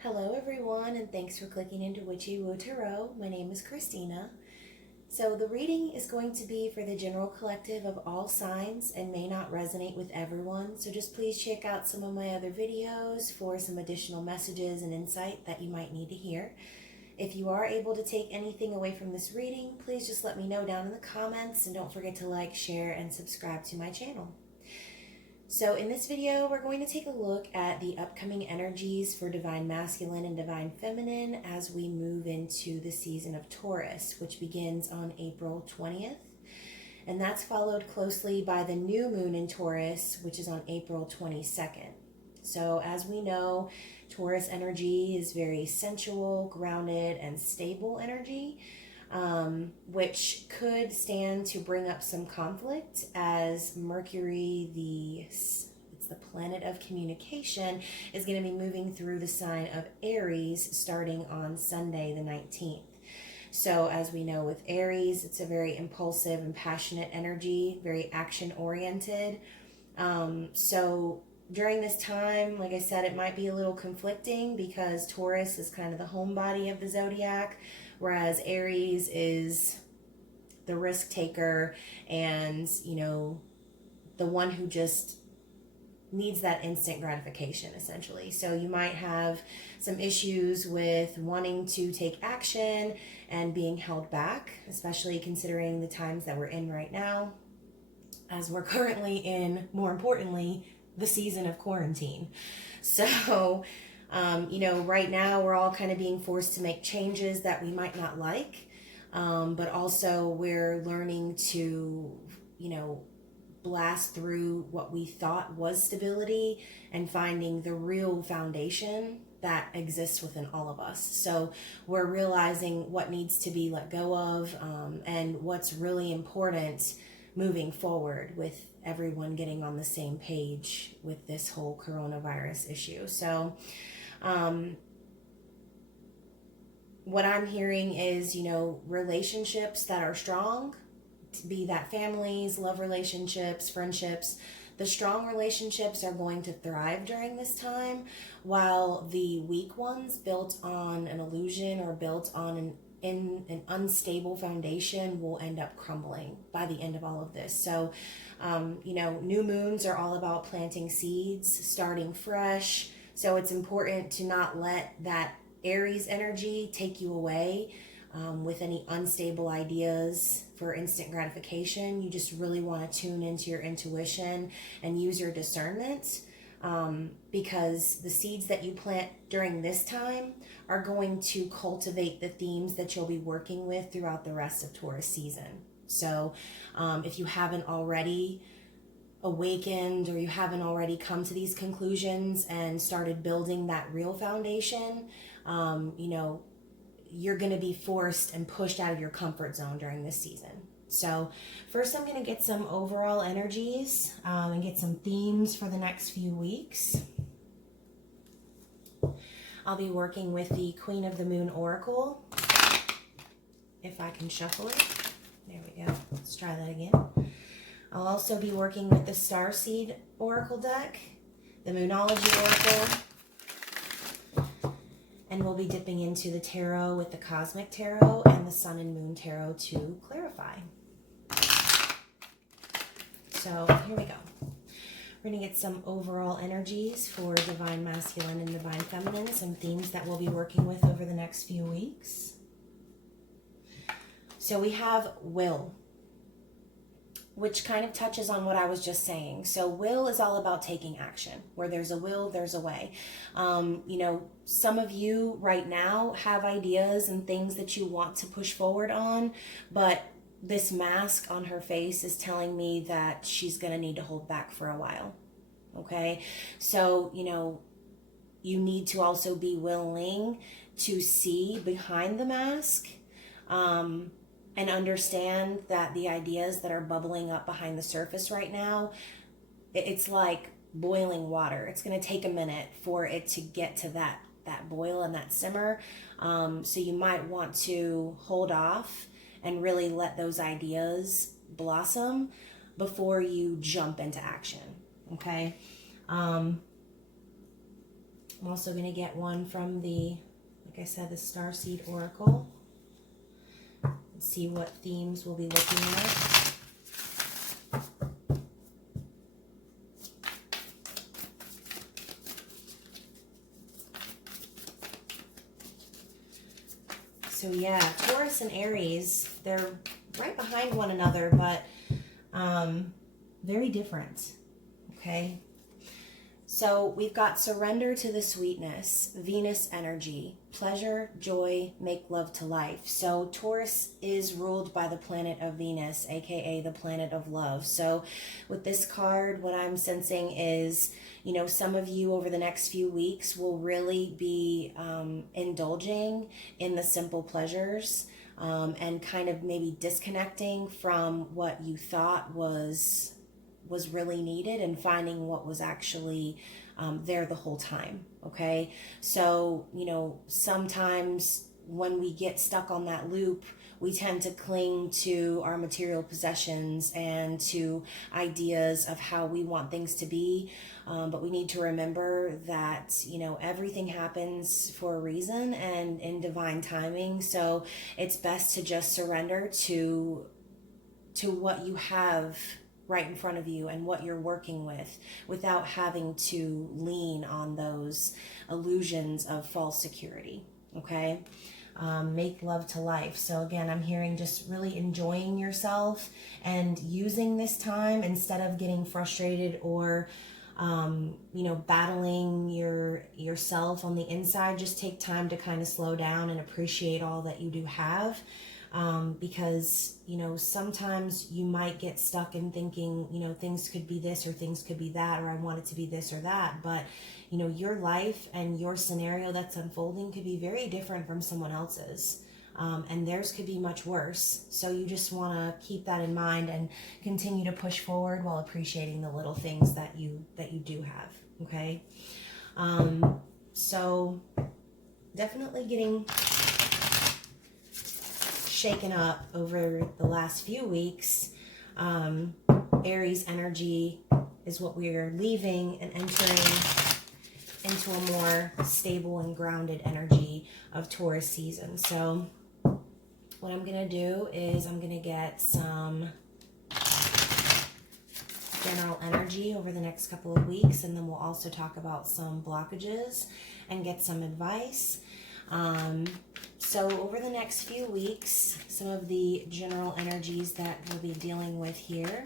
Hello everyone, and thanks for clicking into Witchy-Woo Tarot. My name is Christina. So the reading is going to be for the general collective of all signs and may not resonate with everyone. So just please check out some of my other videos for some additional messages and insight that you might need to hear. If you are able to take anything away from this reading, please just let me know down in the comments, and don't forget to like, share, and subscribe to my channel. So in this video, we're going to take a look at the upcoming energies for Divine Masculine and Divine Feminine as we move into the season of Taurus, which begins on April 20th. And that's followed closely by the new moon in Taurus, which is on April 22nd. So as we know, Taurus energy is very sensual, grounded, and stable energy. Which could stand to bring up some conflict as Mercury, it's the planet of communication, is going to be moving through the sign of Aries starting on Sunday the 19th. So as we know with Aries, it's a very impulsive and passionate energy, very action oriented. So during this time, like I said, it might be a little conflicting because Taurus is kind of the homebody of the zodiac, whereas Aries is the risk taker and, the one who just needs that instant gratification, essentially. So you might have some issues with wanting to take action and being held back, especially considering the times that we're in right now, as we're currently in, more importantly, the season of quarantine. So right now we're all kind of being forced to make changes that we might not like, but also we're learning to, blast through what we thought was stability and finding the real foundation that exists within all of us. So we're realizing what needs to be let go of, and what's really important moving forward with everyone getting on the same page with this whole coronavirus issue. So what I'm hearing is, relationships that are strong, be that families, love relationships, friendships, the strong relationships are going to thrive during this time, while the weak ones built on an illusion or built on an unstable foundation will end up crumbling by the end of all of this. So, new moons are all about planting seeds, starting fresh. So it's important to not let that Aries energy take you away with any unstable ideas for instant gratification. You just really want to tune into your intuition and use your discernment, because the seeds that you plant during this time are going to cultivate the themes that you'll be working with throughout the rest of Taurus season. So if you haven't already awakened, or you haven't already come to these conclusions and started building that real foundation, you're going to be forced and pushed out of your comfort zone during this season. So first I'm going to get some overall energies and get some themes for the next few weeks. I'll be working with the Queen of the Moon Oracle, if I can shuffle it. There we go. Let's try that again. I'll also be working with the Starseed Oracle deck, the Moonology Oracle, and we'll be dipping into the tarot with the Cosmic Tarot and the Sun and Moon Tarot to clarify. So here we go. We're going to get some overall energies for Divine Masculine and Divine Feminine, some themes that we'll be working with over the next few weeks. So we have will, which kind of touches on what I was just saying. So will is all about taking action. Where there's a will, there's a way. Some of you right now have ideas and things that you want to push forward on, but this mask on her face is telling me that she's going to need to hold back for a while. Okay? So, you need to also be willing to see behind the mask, and understand that the ideas that are bubbling up behind the surface right now, it's like boiling water. It's going to take a minute for it to get to that boil and that simmer. So you might want to hold off and really let those ideas blossom before you jump into action. Okay? I'm also going to get one from the, like I said, the Starseed Oracle. And see what themes we'll be looking at. So yeah, Taurus and Aries, they're right behind one another, but very different, okay? So we've got surrender to the sweetness, Venus energy, pleasure, joy, make love to life. So Taurus is ruled by the planet of Venus, aka the planet of love. So with this card, what I'm sensing is, you know, some of you over the next few weeks will really be indulging in the simple pleasures and kind of maybe disconnecting from what you thought was really needed and finding what was actually there the whole time. Okay, so you know, sometimes when we get stuck on that loop, we tend to cling to our material possessions and to ideas of how we want things to be, but we need to remember that, you know, everything happens for a reason and in divine timing. So it's best to just surrender to what you have right in front of you and what you're working with, without having to lean on those illusions of false security. Okay, make love to life. So again, I'm hearing just really enjoying yourself and using this time instead of getting frustrated or you know, battling yourself on the inside. Just take time to kind of slow down and appreciate all that you do have. Because, you know, sometimes you might get stuck in thinking, you know, things could be this or things could be that, or I want it to be this or that. But, you know, your life and your scenario that's unfolding could be very different from someone else's. And theirs could be much worse. So you just want to keep that in mind and continue to push forward while appreciating the little things that you do have. Okay. So definitely getting shaken up over the last few weeks. Aries energy is what we are leaving and entering into a more stable and grounded energy of Taurus season. So what I'm going to do is I'm going to get some general energy over the next couple of weeks, and then we'll also talk about some blockages and get some advice. So over the next few weeks, some of the general energies that we'll be dealing with here.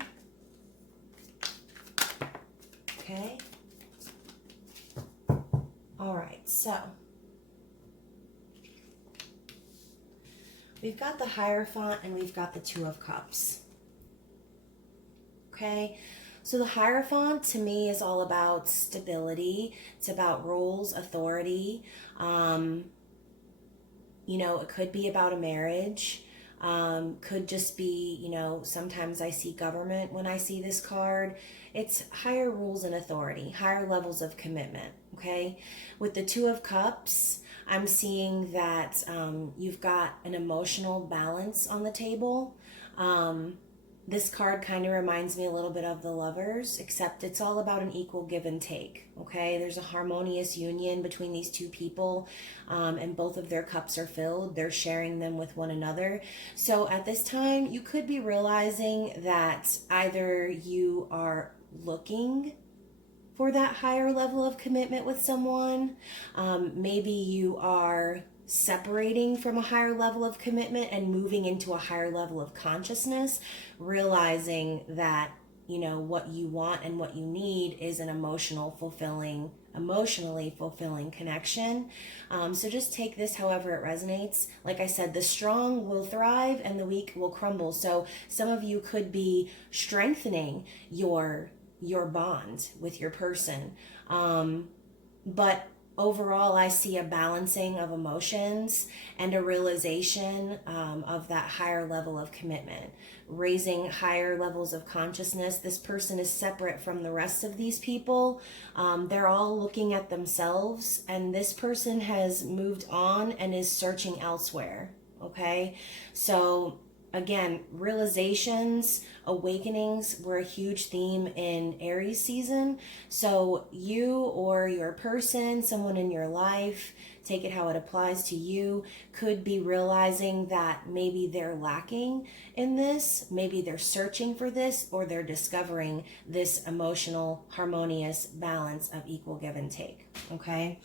Okay. All right, so we've got the Hierophant and we've got the Two of Cups. Okay, so the Hierophant to me is all about stability. It's about rules, authority. You know, it could be about a marriage. Could just be, you know, sometimes I see government when I see this card. It's higher rules and authority, higher levels of commitment, okay? With the Two of Cups, I'm seeing that you've got an emotional balance on the table. This card kind of reminds me a little bit of the Lovers, except it's all about an equal give and take, okay? There's a harmonious union between these two people, and both of their cups are filled. They're sharing them with one another. So at this time, you could be realizing that either you are looking for that higher level of commitment with someone, maybe you are separating from a higher level of commitment and moving into a higher level of consciousness, realizing that, you know, what you want and what you need is an emotionally fulfilling connection. So just take this however it resonates. Like I said, the strong will thrive and the weak will crumble. So some of you could be strengthening your bond with your person. But overall, I see a balancing of emotions and a realization of that higher level of commitment, raising higher levels of consciousness. This person is separate from the rest of these people. They're all looking at themselves, and this person has moved on and is searching elsewhere. Okay, so again, realizations, awakenings were a huge theme in Aries season. So you or your person, someone in your life, take it how it applies to you, could be realizing that maybe they're lacking in this, maybe they're searching for this, or they're discovering this emotional, harmonious balance of equal give and take. Okay.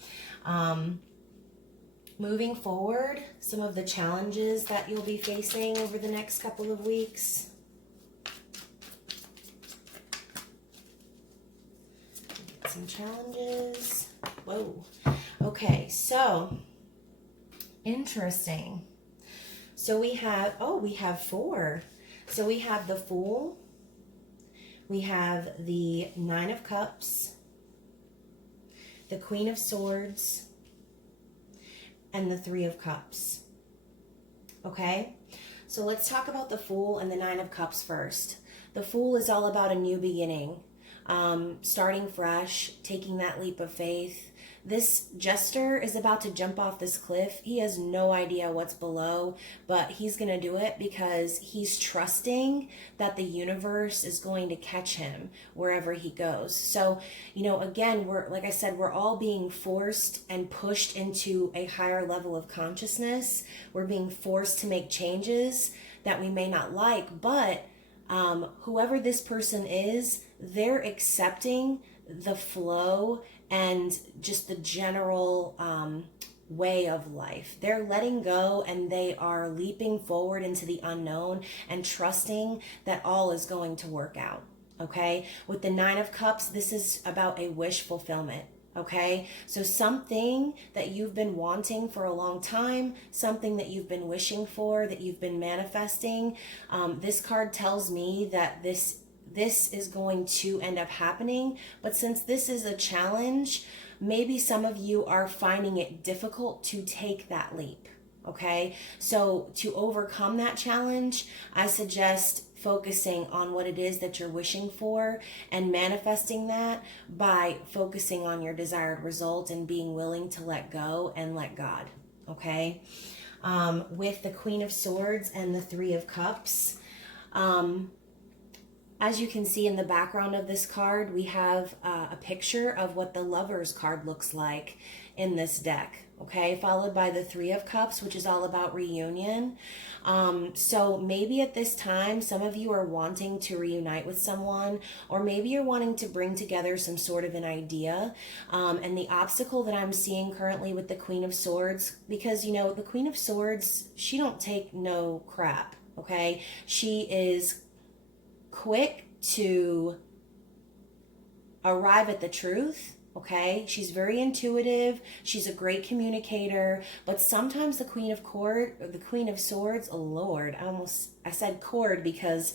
Moving forward, some of the challenges that you'll be facing over the next couple of weeks. Some challenges. Whoa. Okay, so interesting. So we have 4. So we have the Fool, we have the 9 of Cups, the Queen of Swords, and the 3 of Cups. Okay, so let's talk about the Fool and the 9 of Cups first. The Fool is all about a new beginning, starting fresh, taking that leap of faith. This jester is about to jump off this cliff. He has no idea what's below, but he's going to do it because he's trusting that the universe is going to catch him wherever he goes. So, again, like I said, we're all being forced and pushed into a higher level of consciousness. We're being forced to make changes that we may not like, but whoever this person is, they're accepting the flow and just the general way of life. They're letting go and they are leaping forward into the unknown and trusting that all is going to work out. Okay, with the 9 of Cups, this is about a wish fulfillment. Okay, so something that you've been wanting for a long time, something that you've been wishing for, that you've been manifesting. This card tells me that this is going to end up happening, but since this is a challenge, maybe some of you are finding it difficult to take that leap. Okay, so to overcome that challenge, I suggest focusing on what it is that you're wishing for and manifesting that by focusing on your desired result and being willing to let go and let God. Okay, with the Queen of Swords and the 3 of Cups, as you can see in the background of this card, we have a picture of what the Lovers card looks like in this deck, okay? Followed by the 3 of Cups, which is all about reunion. So maybe at this time, some of you are wanting to reunite with someone, or maybe you're wanting to bring together some sort of an idea. And the obstacle that I'm seeing currently with the Queen of Swords, because, the Queen of Swords, she don't take no crap, okay? She is quick to arrive at the truth. Okay, she's very intuitive. She's a great communicator, but sometimes the Queen of Swords, oh Lord, I said cord because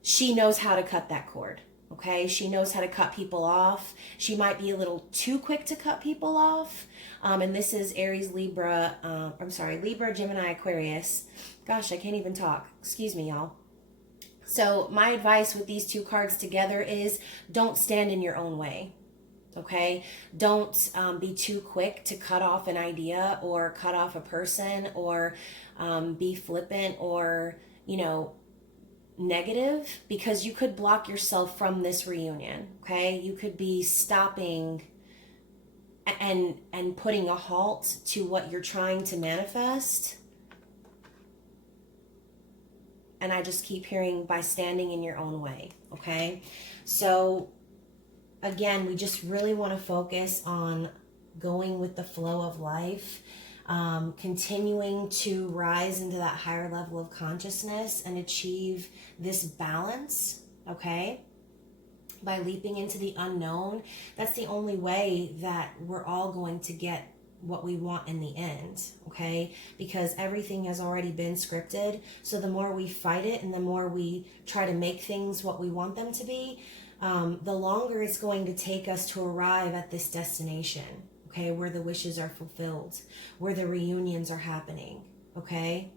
she knows how to cut that cord. Okay, she knows how to cut people off. She might be a little too quick to cut people off. And this is Aries, Libra, Gemini, Aquarius. Gosh, I can't even talk. Excuse me, y'all. So my advice with these 2 cards together is don't stand in your own way, okay? Don't be too quick to cut off an idea or cut off a person or be flippant or, negative, because you could block yourself from this reunion, okay? You could be stopping and putting a halt to what you're trying to manifest. And I just keep hearing by standing in your own way, okay? So, again, we just really want to focus on going with the flow of life, continuing to rise into that higher level of consciousness and achieve this balance, okay? By leaping into the unknown. That's the only way that we're all going to get what we want in the end, okay? Because everything has already been scripted. So the more we fight it and the more we try to make things what we want them to be, the longer it's going to take us to arrive at this destination, okay? Where the wishes are fulfilled, where the reunions are happening, okay?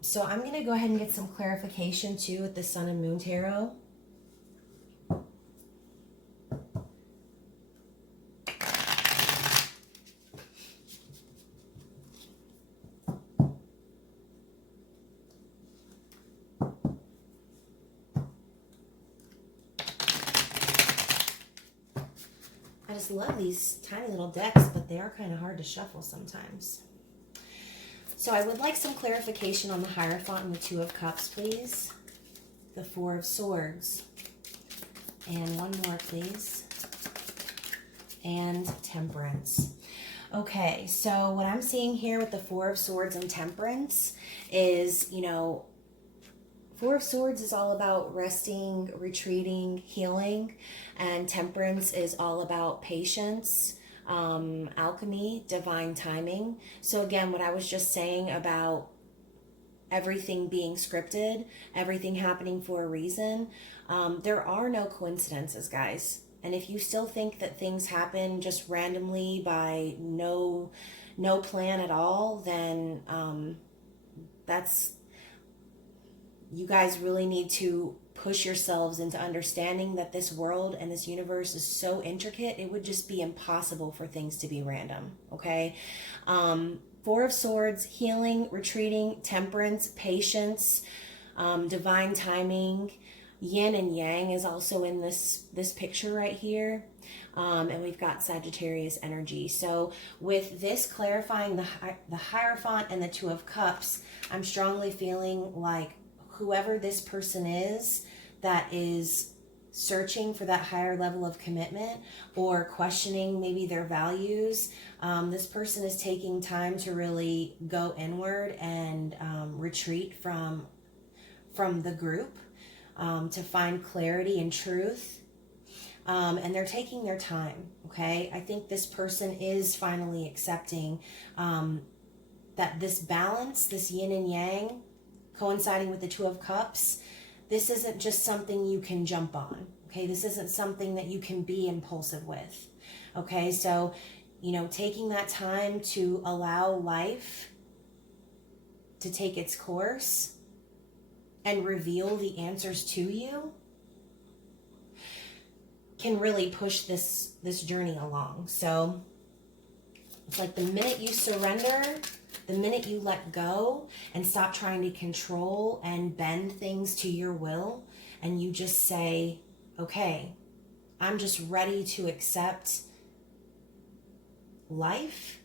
So I'm going to go ahead and get some clarification too with the Sun and Moon Tarot. just love these tiny little decks, but they are kind of hard to shuffle sometimes. So I would like some clarification on the Hierophant and the Two of Cups, please. The Four of Swords. And one more, please. And Temperance. Okay, so what I'm seeing here with the Four of Swords and Temperance is, you know, Four of Swords is all about resting, retreating, healing, and Temperance is all about patience, alchemy, divine timing. So again, what I was just saying about everything being scripted, everything happening for a reason, there are no coincidences, guys. And if you still think that things happen just randomly by no plan at all, then you guys really need to push yourselves into understanding that this world and this universe is so intricate, it would just be impossible for things to be random, okay? Four of Swords, healing, retreating, temperance, patience, divine timing. Yin and Yang is also in this picture right here. And we've got Sagittarius energy. So with this clarifying the Hierophant and the Two of Cups, I'm strongly feeling like whoever this person is that is searching for that higher level of commitment or questioning maybe their values, this person is taking time to really go inward and retreat from the group to find clarity and truth. And they're taking their time, okay? I think this person is finally accepting that this balance, this yin and yang, coinciding with the Two of Cups, this isn't just something you can jump on, okay? This isn't something that you can be impulsive with, okay? So, you know, taking that time to allow life to take its course and reveal the answers to you can really push this journey along. So it's like the minute you surrender, the minute you let go and stop trying to control and bend things to your will, and you just say, okay, I'm just ready to accept life,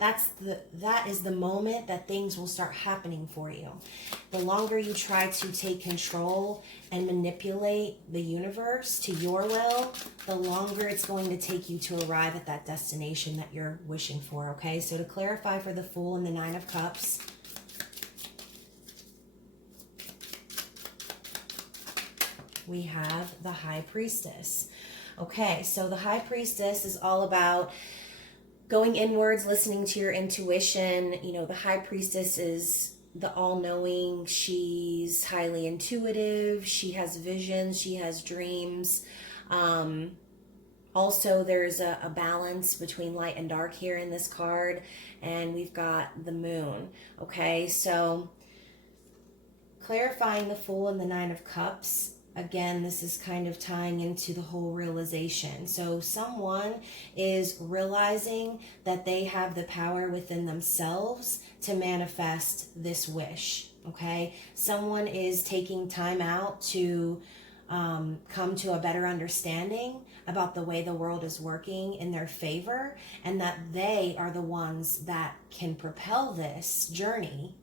that is the moment that things will start happening for you. The longer you try to take control and manipulate the universe to your will, the longer it's going to take you to arrive at that destination that you're wishing for, okay? So to clarify for the Fool and the Nine of Cups, we have the High Priestess. Okay, so the High Priestess is all about going inwards, listening to your intuition. You know, the High Priestess is the all-knowing. She's highly intuitive. She has visions. She has dreams. Also, there's a balance between light and dark here in this card. And we've got the Moon. Okay, so clarifying the Fool and the Nine of Cups. Again, this is kind of tying into the whole realization. So someone is realizing that they have the power within themselves to manifest this wish, okay? Someone is taking time out to come to a better understanding about the way the world is working in their favor, and that they are the ones that can propel this journey,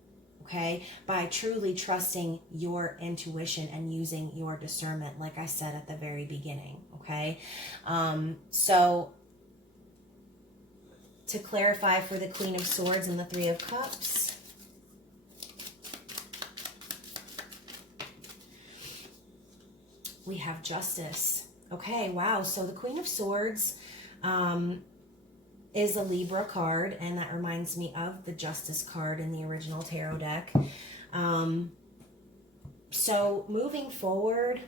okay, by truly trusting your intuition and using your discernment, like I said at the very beginning, okay? So to clarify for the Queen of Swords and the Three of Cups, we have Justice. Okay, wow. So the Queen of Swords is a Libra card, and that reminds me of the Justice card in the original tarot deck. So moving forward,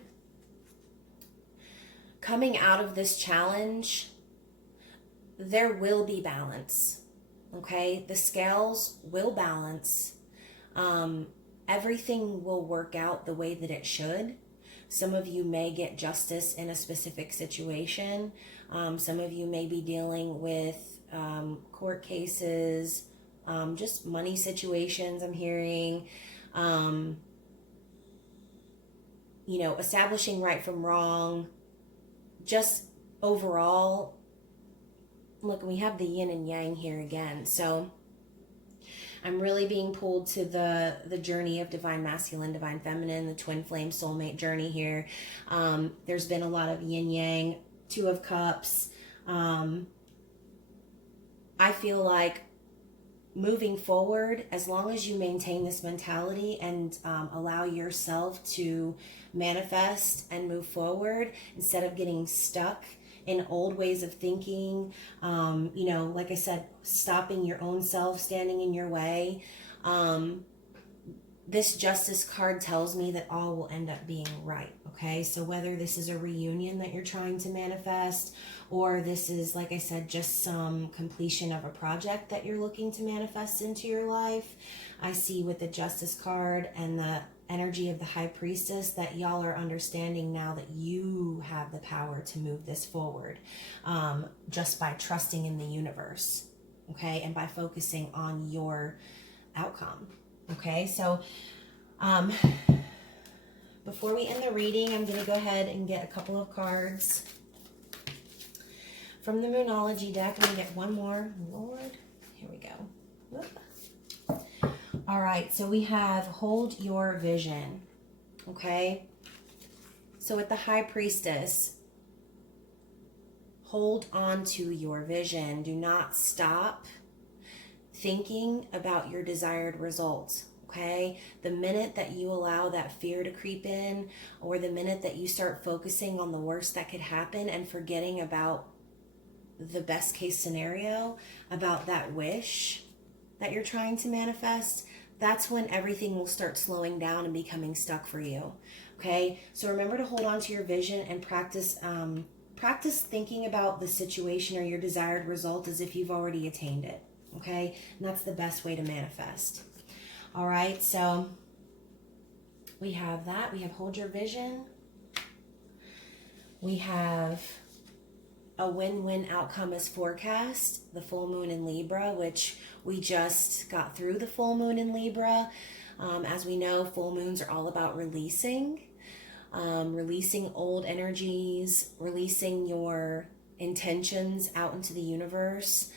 coming out of this challenge, there will be balance, okay? The scales will balance. Everything will work out the way that it should. Some of you may get justice in a specific situation. Some of you may be dealing with court cases, just money situations, I'm hearing. You know, establishing right from wrong. Just overall, look, we have the yin and yang here again. So I'm really being pulled to the journey of divine masculine, divine feminine, the twin flame soulmate journey here. There's been a lot of yin yang, Two of Cups. I feel like moving forward, as long as you maintain this mentality and allow yourself to manifest and move forward instead of getting stuck in old ways of thinking, like I said, stopping your own self, standing in your way. This Justice card tells me that all will end up being right, okay? So whether this is a reunion that you're trying to manifest, or this is, like I said, just some completion of a project that you're looking to manifest into your life, I see with the Justice card and the energy of the High Priestess that y'all are understanding now that you have the power to move this forward, just by trusting in the universe, okay? And by focusing on your outcome. Okay, so before we end the reading, I'm going to go ahead and get a couple of cards from the Moonology deck. I'm going to get one more. Lord, here we go. Whoop. All right, so we have Hold Your Vision. Okay, so with the High Priestess, hold on to your vision. Do not stop thinking about your desired results, okay? The minute that you allow that fear to creep in, or the minute that you start focusing on the worst that could happen and forgetting about the best case scenario, about that wish that you're trying to manifest, that's when everything will start slowing down and becoming stuck for you, okay? So remember to hold on to your vision and practice thinking about the situation or your desired result as if you've already attained it. Okay, and that's the best way to manifest. All right, so we have that. We have Hold Your Vision. We have a win-win outcome as forecast, the full moon in Libra, which we just got through the full moon in Libra. As we know, full moons are all about releasing old energies, releasing your intentions out into the universe.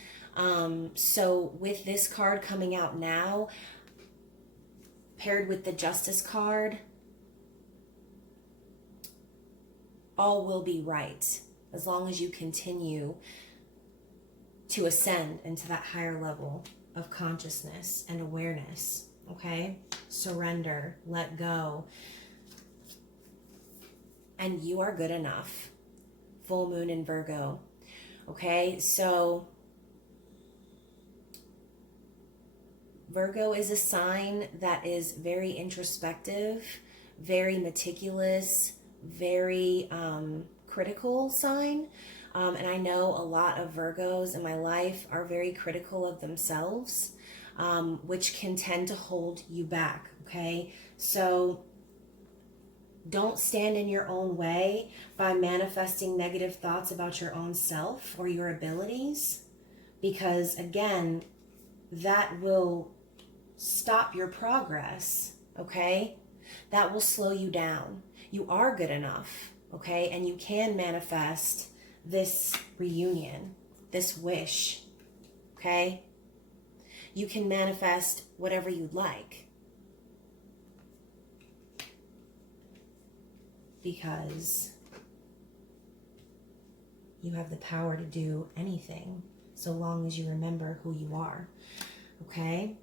So with this card coming out now, paired with the Justice card, all will be right as long as you continue to ascend into that higher level of consciousness and awareness, okay? Surrender, let go, and you are good enough. Full moon in Virgo, okay? So Virgo is a sign that is very introspective, very meticulous, very critical sign. And I know a lot of Virgos in my life are very critical of themselves, which can tend to hold you back, okay? So don't stand in your own way by manifesting negative thoughts about your own self or your abilities, because again, that will stop your progress, okay? That will slow you down. You are good enough, okay? And you can manifest this reunion, this wish, okay? You can manifest whatever you'd like, because you have the power to do anything so long as you remember who you are, okay?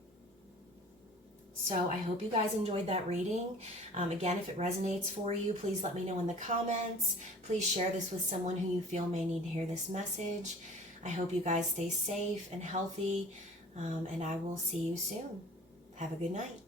So I hope you guys enjoyed that reading. Again, if it resonates for you, please let me know in the comments. Please share this with someone who you feel may need to hear this message. I hope you guys stay safe and healthy, and I will see you soon. Have a good night.